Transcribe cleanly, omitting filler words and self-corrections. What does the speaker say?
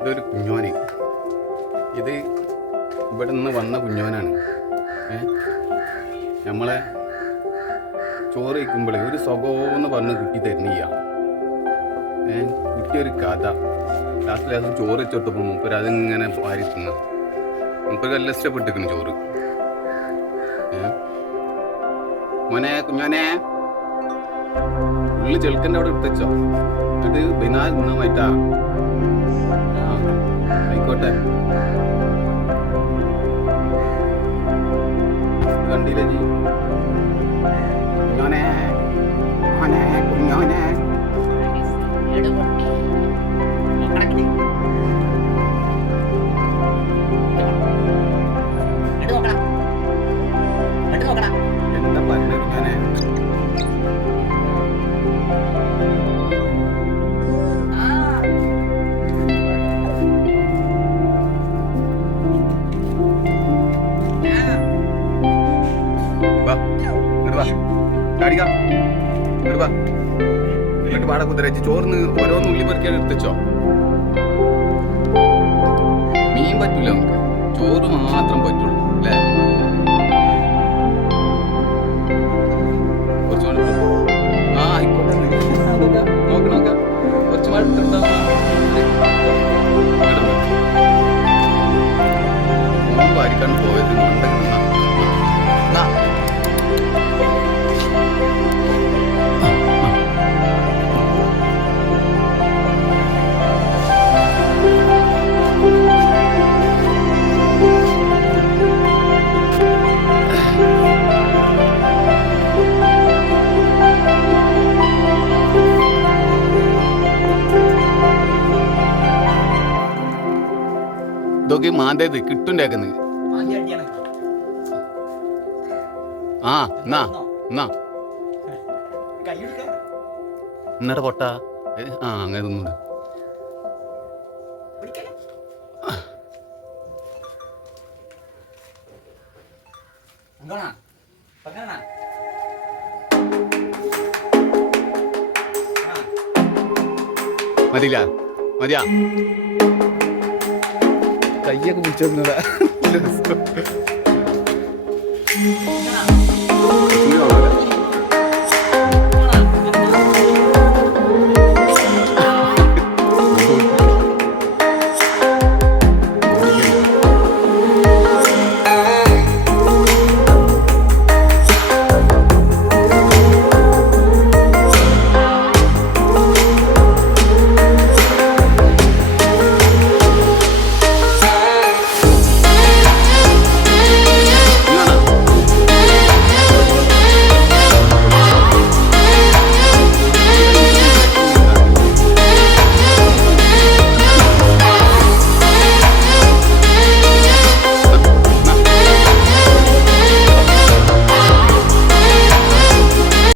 ഇതൊരു കുഞ്ഞോന്. ഇത് ഇവിടെ നിന്ന് വന്ന കുഞ്ഞോനാണ്. നമ്മളെ ചോറ് വയ്ക്കുമ്പോൾ ഒരു സ്വഭാവമെന്ന് പറഞ്ഞ് കുട്ടി തരുന്നില്ല. കുട്ടിയൊരു കഥ. ലാസ്റ്റ് ചോറ് വെച്ചോട്ടപ്പോൾ മൂപ്പര് അതിങ്ങനെ വാരി തിന്നു. മൂപ്പര് നല്ല ഇഷ്ടപ്പെട്ടിരിക്കുന്നു ചോറ്. മോനെ കുഞ്ഞോനെ ഉള്ളി ചെളുക്കൻ്റെ അവിടെ എടുത്തുവെച്ചോ. എന്നിട്ട് ബിനാല് തിന്നാൻ പറ്റാ. ആയിക്കോട്ടെ. കണ്ടില്ലേ ജി കുഞ്ഞോനെ മോനെ കുഞ്ഞോനെ. എന്താ പറഞ്ഞു കുഞ്ഞോനെ? എന്നിട്ട് പാടെ കുതിരച്ച് ചോറിന് ഓരോന്ന് ഉള്ളി പെറുക്കിയാൽ എടുത്തോ. മീൻ പറ്റൂല നമുക്ക്, ചോറ് മാത്രം പറ്റുള്ളൂ അല്ലേ? കുറച്ചുകൂടെ ആയിക്കോട്ടെ. നോക്കാം കുറച്ച് മഴ എടുത്താ വാരിക്കാൻ പോയത് ഇതൊക്കെ മാന്തേത് കിട്ടുണ്ടാക്കുന്നത്. ആ എന്നാ എന്നാ എന്നിട്ട് പൊട്ട അങ്ങനെ തിന്നൂടെ. മതിയില്ല മതിയാ കയ്യൊക്കെ പിടിച്ചോന്നൂടാ.